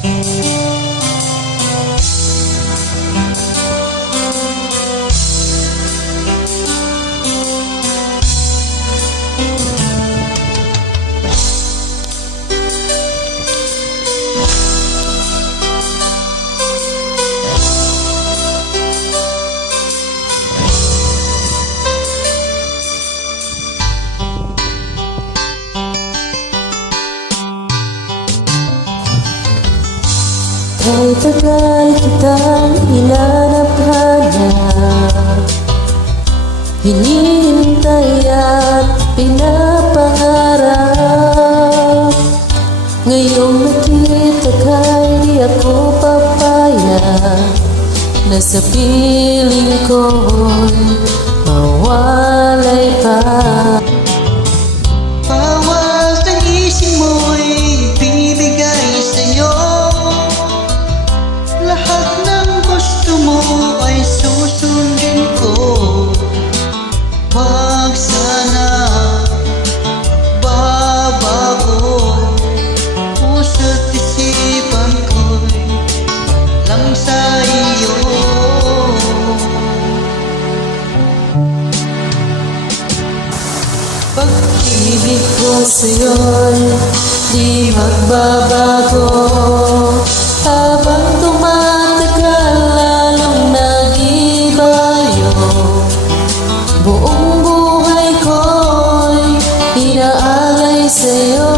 Kay tagal kitang hinanap-hanap, hinihintay at pinapangarap. Ngayong nakita ka'y di ako papayag na sa piling ko'y mawalay pa. Bawat ang isip mo'y bibigay sa'yo. Lahat ng gusto mo ay susundin ko. Wag sana babago. Puso't isipan ko'y lang sa iyo. Pag-ibig ko sa'yo'y di magbabago. Habang tumatagal lalong nag-ibayo. Buong buhay ko'y inaalay sa'yo.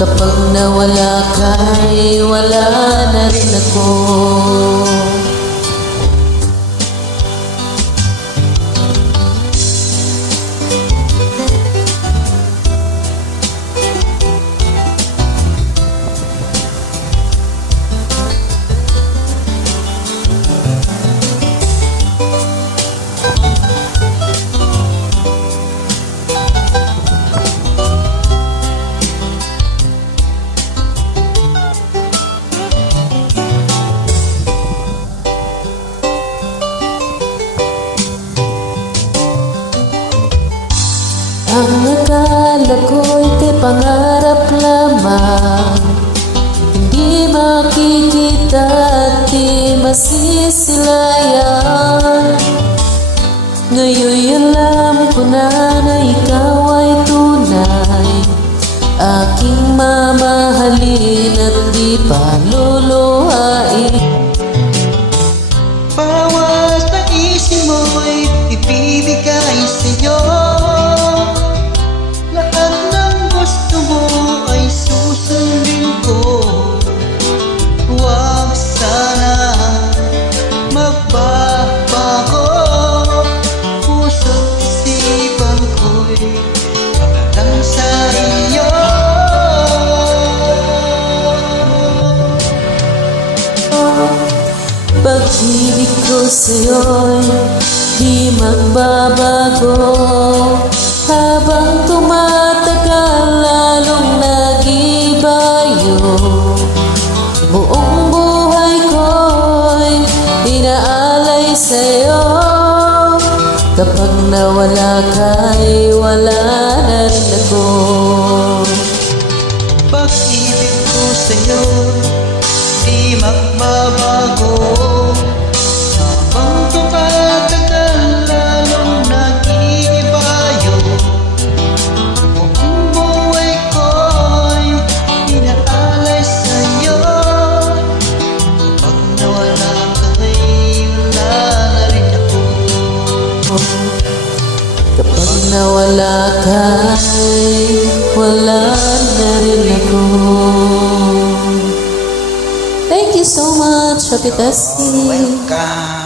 Kapag nawala ka'y wala na rin ako. Ang akala ko'y kay pangarap lamang, hindi makikita at di masisilayan. Ngayon'y alam ko na ikaw ay tunay, aking mamahalin at di paluluhain. Bawat ang isip mo'y ibibigay sa'yo. Lahat ng gusto mo ay susundin ko. Huwag sana magbabago. Puso't isipan ko'y lang sa iyo. Pag-ibig ko sa'yo'y di magbabago. Habang tumatagal lalong nag-ibayo. Buong buhay ko'y inaalay sa'yo. Kapag nawala ka'y wala na rin ako. Pag-ibig ko sa'yo di magbabago. Habang tumatagal lalong nag-iibayo. Buong buhay ko'y inaalay sa'yo. Kapag nawala ka'y wala na rin ako. Kapag nawala ka'y wala na rin ako. Thank you so much, Happy Testing. Welcome.